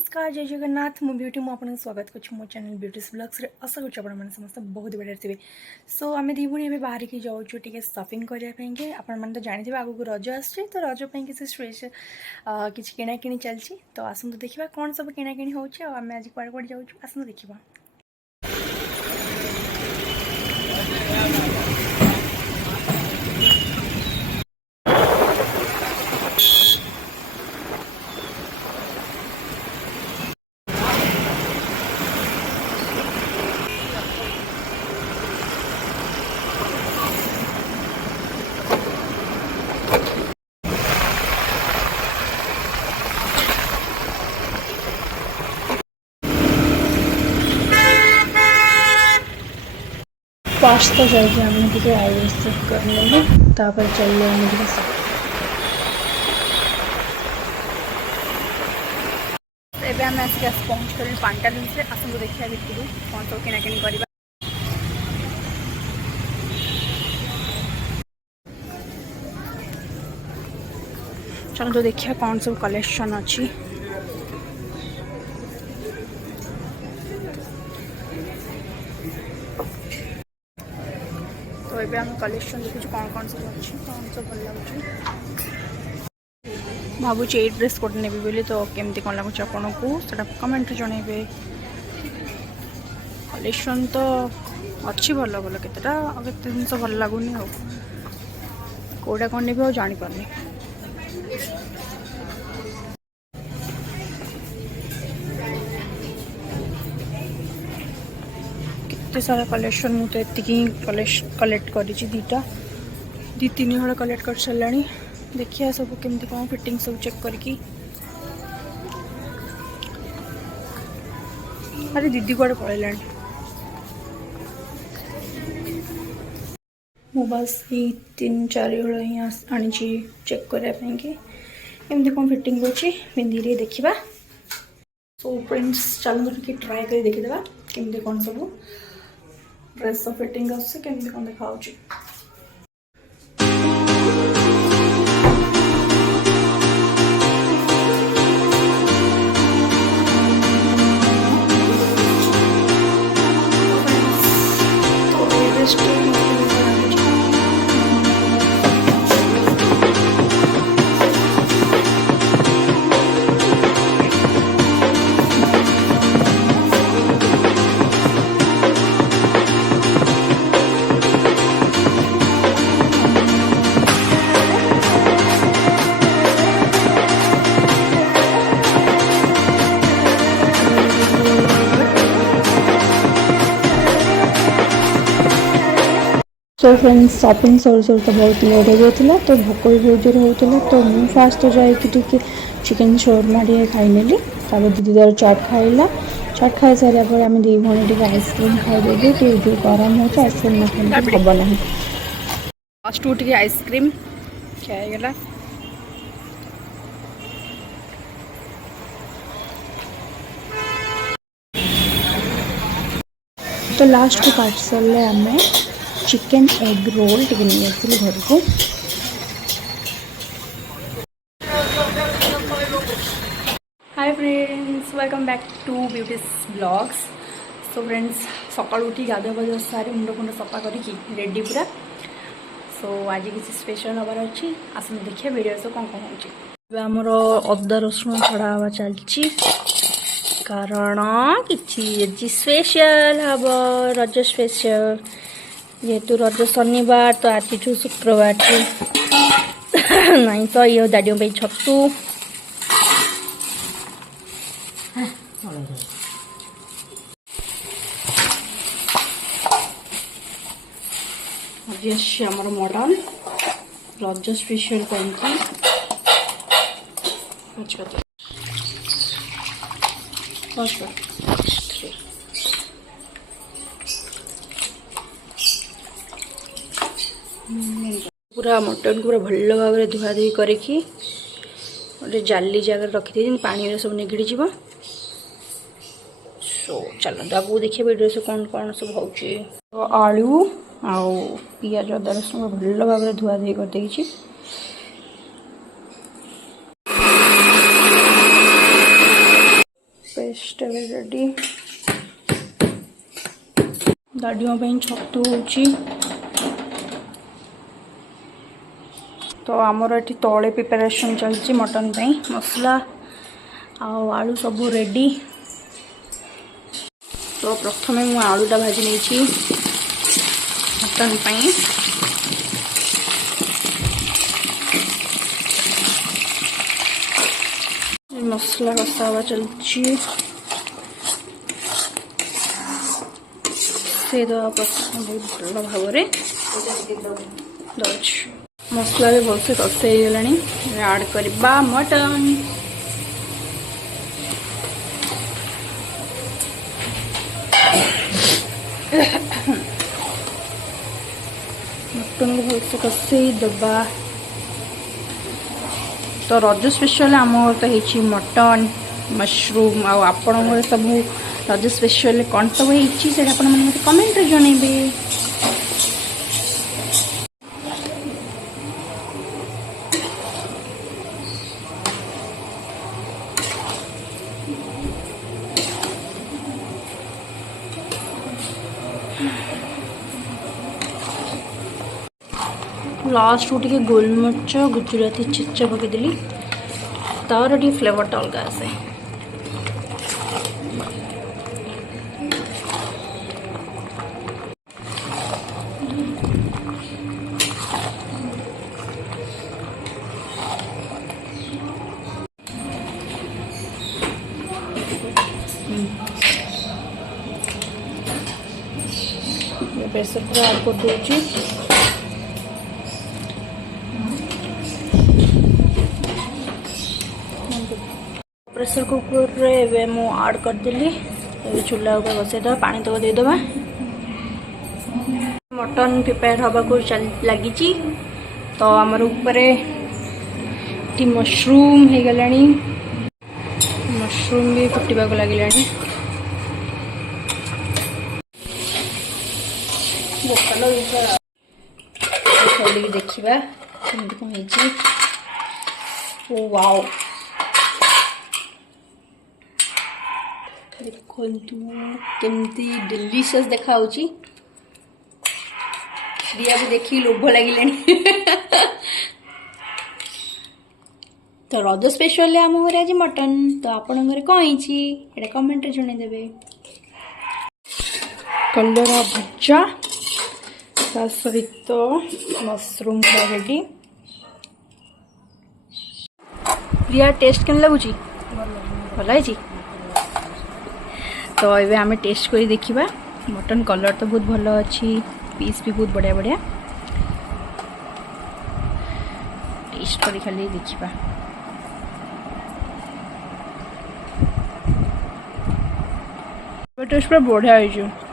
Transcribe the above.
नमस्कार जय जगन्नाथ मु ब्यूटी मुझे स्वागत कर मो चैनल ब्यूटीज ब्लॉग्स आशा कर समस्त बहुत बढ़िया थे। सो आम दी भाई बाहर की जाऊँ टे शॉपिंग करने आपण तो जानते आगू को रज आसो रजपाई किसी स्पेशल किसी किणाकिणी चलती तो आसतु देखा कौन सब किणाकिणी होमें आज कुआड़े कुआड़े जाऊँ आसतु देखा। फास्ट तो जाइए आम टे आईब्रोज सेट कर लेंगे तापर चलिए आम टे एबे आम आसिक पहुँच कर पांटालून से आसतु देखा भितर कौन सब किणाकिणी करवा। चलो तो देखिए कौन सब कलेक्शन अच्छी। तो ये आम कलेक्शन देखु कौन सब अच्छी कौन सब भल लगे भावुँ ये ड्रेस गोटे नेबी बोली तो केमती कौन लगुच आपन को कमेंट जनइबे। कलेक्शन तो अच्छी भल भल केतेटा केते जिन भल लगुनि कौटा कौन नेबी आ जानी पारनी। केते सारा कलेक्शन मु तो एतिकी कलेक्ट करी दीटा दी तीन हड़ कलेक्ट कर सारे। देखिए सब केमती कौन फिटिंग सब चेक करके। अरे दीदी कड़े पड़े मु बस ये तीन चार हड़ ही आनी चेक करने एमती कौन फिटिंग अच्छी पिंधि देखा। सो फ्रेंड्स चलो कि ट्राए कर देखीदे केमती कौन सब ड्रेस फिटिंग आमती कौन देखा। So friends shopping sir sir तो बहुत लेट हो जाता तो भोक भी बहुत जोर होता तो मुझे फास्ट तो जाकि चिकेन शोरमा टे खाईनेली दीदी दर चाट खाइला। चाट खाई सारापर आम दी भाई टे आइसक्रीम खाईदेवी टे जो गरम हो आइसक्रीम न खाई हम ना फास्ट टे आइसक्रीम खाईगला। तो लास्ट को पार्सल आम चिकेन एग रोल टे नहीं आसली घर को। Hi friends welcome back to beauties blogs. So friends सकाल उठी गाधुआ पाधुआ सारी मुंड फुंड सफा करके रेडी पूरा। सो आज किसी स्पेशल हबार अच्छी आसने देखिए वीडियो से कौन कौन हो। आमर अदा रसुण छड़ा हवा चलची कारण कि स्पेशल हम रज स्पेशल जेहेतु रज शनिवार तो आज शुक्रवार नहीं तो ये दादियों पे छतु आज आमर मटन रज स्पेशल कहीं पूरा मटन को पूरा भल भाव में धुआ धुई करके गोटे जाली जगह रखी पानी सब निगड़ी जीव। सो चलो आगू देखिए वीडियो से कौन कौन सब हो। आलू आउ पियाज अदा रसुण भल भाव में धुआ धुई कर रेडी दाढ़ियों पे छतु होची तो आमर ये तले प्रिपरेशन चलती मटन पे मसला आलू सब रेडी तो प्रथम मु आलूटा भाजी नहीं मटन पे मसला कसा हवा चलती से बहुत भल भाव मसला भी भलसे कषे गला आड करवा मटन मटन को भलसे कषे दबा तो रज स्पेशल आम तो है मटन मशरूम आपण सब रज स्पेशल कौन सब है आप कमेंट रे जनइबे। लास्ट टे गोलमरीच गुजराती छेचा पकईदेली तार टे फ्लेवर अलग आसे प्रेसर पूरा ऐड कर दूची प्रेसर कुकर रे मु ऐड करदेली चूल्हा ऊपर बसईद पानी तक देदेबा मटन प्रिपेयर हवा को लगी तो आमर ऊपर मशरूम हो गला मशरूम भी फुटवा को लगे खोल देखा कौन वाओ देखो केमती डिलीशियस देखा प्रिया भी देखी लोभ लगे तो रज स्पेशल आम घर आज मटन तो आपण घर कौन है कमेंट रे जनईदेवे। कलरा भजा ता सहित मशरूम रेडी प्रिया टेस्ट केन लगुच भल है तो ये आम टेस्ट कर देखा मटन कलर तो बहुत भल अच्छी पीस भी बहुत बढ़िया बढ़िया टेस्ट कर खाली देखा टेस्ट पूरा बढ़िया है।